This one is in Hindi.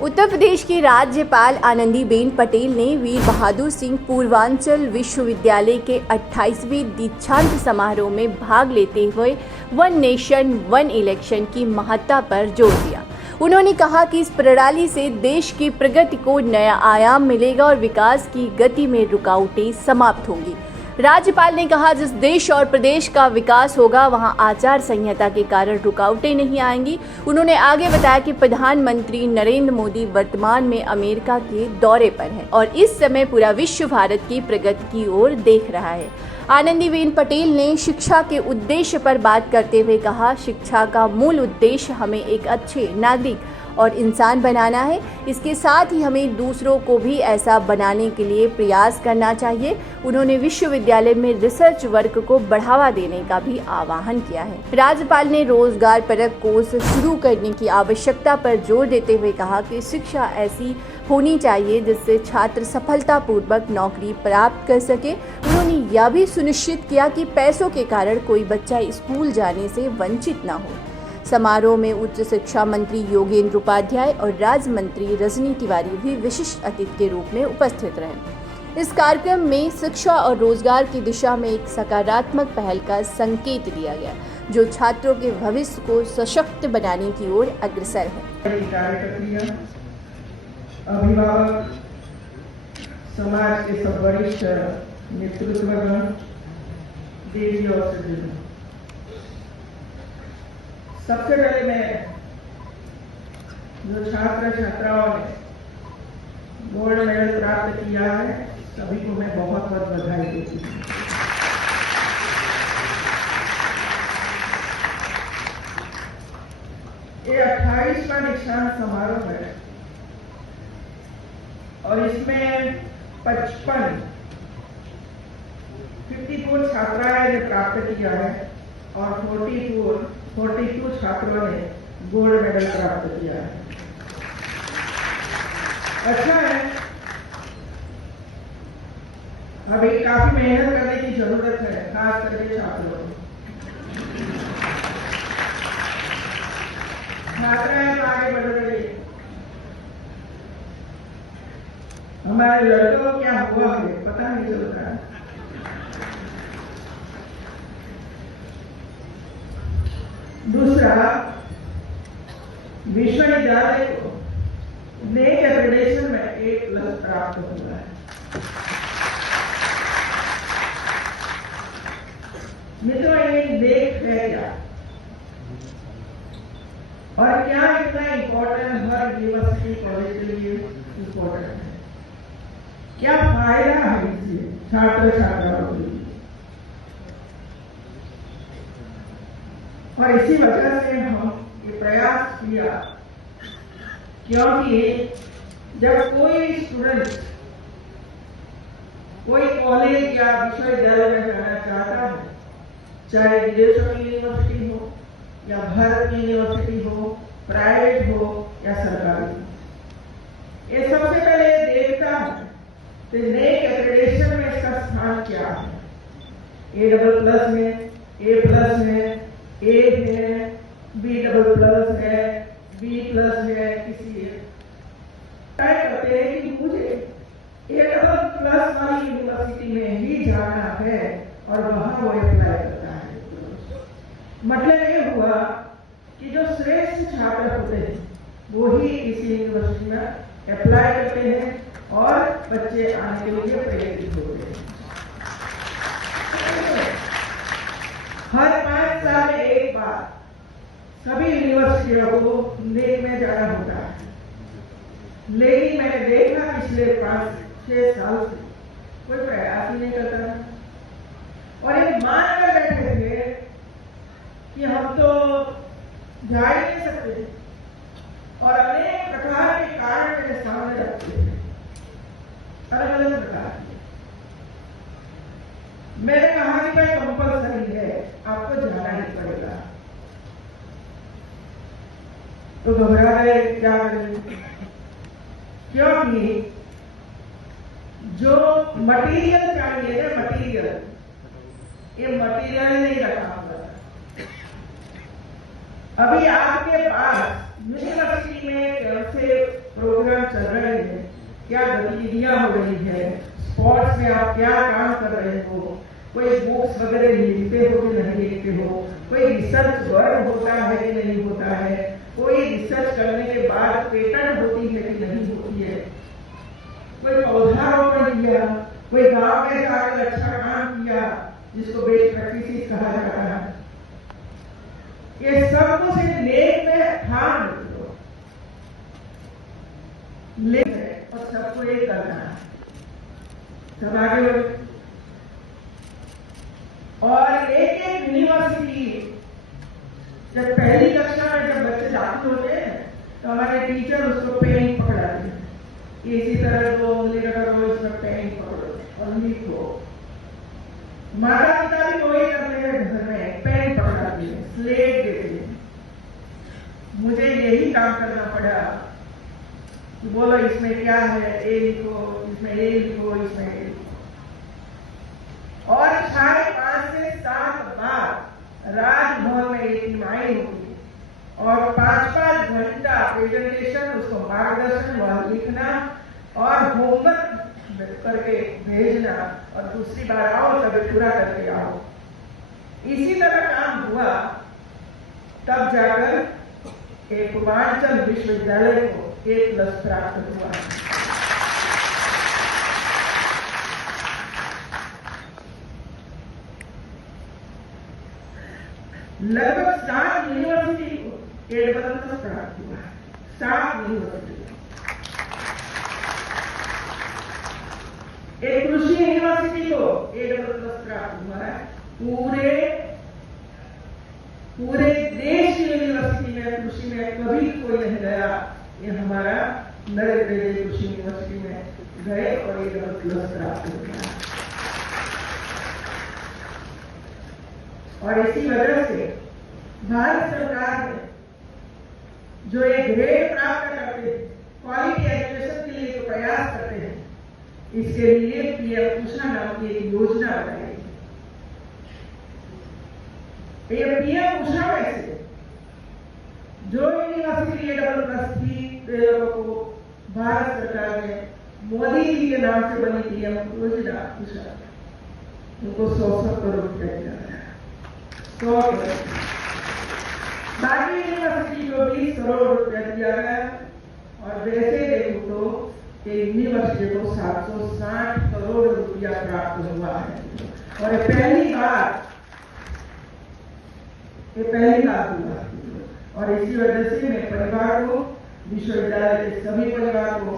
उत्तर प्रदेश की राज्यपाल आनंदीबेन पटेल ने वीर बहादुर सिंह पूर्वांचल विश्वविद्यालय के 28वें दीक्षांत समारोह में भाग लेते हुए वन नेशन वन इलेक्शन की महत्ता पर जोर दिया। उन्होंने कहा कि इस प्रणाली से देश की प्रगति को नया आयाम मिलेगा और विकास की गति में रुकावटें समाप्त होंगी। राज्यपाल ने कहा, जिस देश और प्रदेश का विकास होगा वहां आचार संहिता के कारण रुकावटें नहीं आएंगी। उन्होंने आगे बताया कि प्रधानमंत्री नरेंद्र मोदी वर्तमान में अमेरिका के दौरे पर हैं और इस समय पूरा विश्व भारत की प्रगति की ओर देख रहा है। आनंदीबेन पटेल ने शिक्षा के उद्देश्य पर बात करते हुए कहा, शिक्षा का मूल उद्देश्य हमें एक अच्छे नागरिक और इंसान बनाना है। इसके साथ ही हमें दूसरों को भी ऐसा बनाने के लिए प्रयास करना चाहिए। उन्होंने विश्वविद्यालय में रिसर्च वर्क को बढ़ावा देने का भी आह्वान किया है। राज्यपाल ने रोजगार परक कोर्स शुरू करने की आवश्यकता पर जोर देते हुए कहा कि शिक्षा ऐसी होनी चाहिए जिससे छात्र सफलतापूर्वक नौकरी प्राप्त कर सके। उन्होंने यह भी सुनिश्चित किया कि पैसों के कारण कोई बच्चा स्कूल जाने से वंचित न हो। समारोह में उच्च शिक्षा मंत्री योगेंद्र उपाध्याय और राज्य मंत्री रजनी तिवारी भी विशिष्ट अतिथि के रूप में उपस्थित रहे। इस कार्यक्रम में शिक्षा और रोजगार की दिशा में एक सकारात्मक पहल का संकेत दिया गया, जो छात्रों के भविष्य को सशक्त बनाने की ओर अग्रसर है। अभिभावक, समाज के सब वरिष्ठ नेतृत्वगण, देवी और सज्जनों, सबसे पहले मैं जो छात्र छात्राओं ने गोल्ड मेडल प्राप्त किया है, सभी को मैं बहुत बहुत बधाई देती हूँ। ये 28वां दीक्षांत समारोह है और इसमें 54 छात्राएं ने प्राप्त किया है और 42 छात्रों ने गोल्ड मेडल प्राप्त किया है। अच्छा है, अभी काफी मेहनत करने की जरूरत है, खास करके छात्रों को। छात्राएं तो आगे बढ़ रही है। हमारे लड़कों को क्या हुआ है पता नहीं चलता है। दूसरा, विश्वविद्यालय को नेक एक्रेडिटेशन में A+ प्राप्त हुआ है। मित्रों, ये नेक है क्या और क्या इतना इम्पोर्टेंट हर यूनिवर्सिटी कॉलेज के लिए इम्पोर्टेंट है? क्या फायदा है इससे छात्र छात्राओं के लिए? और इसी वजह से हम ये प्रयास किया, क्योंकि जब कोई स्टूडेंट कोई कॉलेज या विश्वविद्यालय में जाना चाहता है, चाहे विदेशों की यूनिवर्सिटी हो या भारत की यूनिवर्सिटी हो, प्राइवेट हो या सरकारी हो, ये सबसे पहले देखता है कि नेक एक्रेडिटेशन में इसका स्थान क्या है। A++ में, A+ है, A है, B++ है, B+ है, किसी तय करते हैं कि मुझे A++ वाली यूनिवर्सिटी में ही जाना है और वहां वो अप्लाई करता है। मतलब ये हुआ कि जो श्रेष्ठ छात्र होते हैं वो ही इसी यूनिवर्सिटी में अप्लाई करते हैं और बच्चे आने के लिए प्रेरित होते हैं। हर 5 साल में एक बार सभी यूनिवर्सिटियों को नेक में जाना होता है, लेकिन मैंने देखा पिछले 5-6 साल से कोई प्रयास ही नहीं करता और एक मान कर बैठे थे कि हम तो जा ही नहीं सकते और अनेक प्रकार के कारण मेरे सामने रखते हैं, अलग अलग प्रकार के। मैंने कहा कि भाई कंपल्सरी है, आपको जाना ही पड़ेगा। तो घबरा गए, क्या करें? क्योंकि जो मटेरियल चाहिए ना, ये मटेरियल नहीं रखा हुआ। अभी आपके पास यूनिवर्सिटी में कैसे प्रोग्राम क्या गतिविधियां हो रही है, स्पोर्ट्स में आप क्या काम कर रहे हो, कोई बुक्स वगैरह लिखते हो कि नहीं लिखते हो, कोई रिसर्च वर्क होता है कि नहीं होता है, कोई रिसर्च करने के बाद पेटेंट होती है कि नहीं होती है, कोई पौधारोपण किया, कोई गांव में जाकर अच्छा काम किया जिसको बेस्ट प्रैक्टिस कहा जाता है। ये सब कुछ एक लेख में ठान लो, लेख और सबको एक करना है, सब आगे बढ़ो। और एक एक यूनिवर्सिटी जब पहली कक्षा में जब बच्चे दाखिल होते हैं तो हमारे टीचर उसको पेन पकड़ाते हैं, इसी तरह को उंगली रखो, इसमें पेन पकड़ो और लिखो। माता पिता भी वही करते हैं, घर में पेन पकड़ाते हैं, स्लेट देते हैं। मुझे यही काम करना पड़ा कि बोलो इसमें क्या है, ए लिखो, इसमें ए लिखो, इसमें ए लिखो। और 5:30 से 7 बार राजभवन में एक टीमाई होगी और 5-5 घंटा प्रेजेंटेशन, उसको मार्गदर्शन, वहां लिखना और होमवर्क करके भेजना और दूसरी बार आओ तब पूरा करके आओ। इसी तरह काम हुआ, तब जाकर एक पूर्वांचल विश्वविद्यालय को A+ प्राप्त हुआ। लगभग 7 यूनिवर्सिटी को A+ प्राप्त हुआ, 7 यूनिवर्सिटी। एक कृषि यूनिवर्सिटी को A+ प्राप्त हुआ है। पूरे देश की यूनिवर्सिटी में कृषि में कभी कोई नहीं गया, ये हमारा नरेंद्र देव कृषि यूनिवर्सिटी में गए और A+ प्राप्त हो गया। और इसी वजह से भारत सरकार ने जो एक ग्रेड प्राप्त करते हैं, क्वालिटी एजुकेशन के लिए जो प्रयास करते हैं, इसके लिए पीएम कुशा नाम की एक योजना बनाई है। ये पीएम कुशा में से जो यूनिवर्सिटी A+ थी को भारत सरकार ने मोदी जी के नाम से बनी पीएम योजना कुशा, उनको 100 करोड़ रुपया दिया गया, 100 करोड़। बाकी यूनिवर्सिटी को 20 करोड़ रुपया दिया गया। और वैसे देखो तो यूनिवर्सिटी को 760 करोड़ रुपया प्राप्त हुआ है। और ये पहली बार हुआ। और इसी वजह से मैं परिवार को, विश्वविद्यालय के सभी परिवार को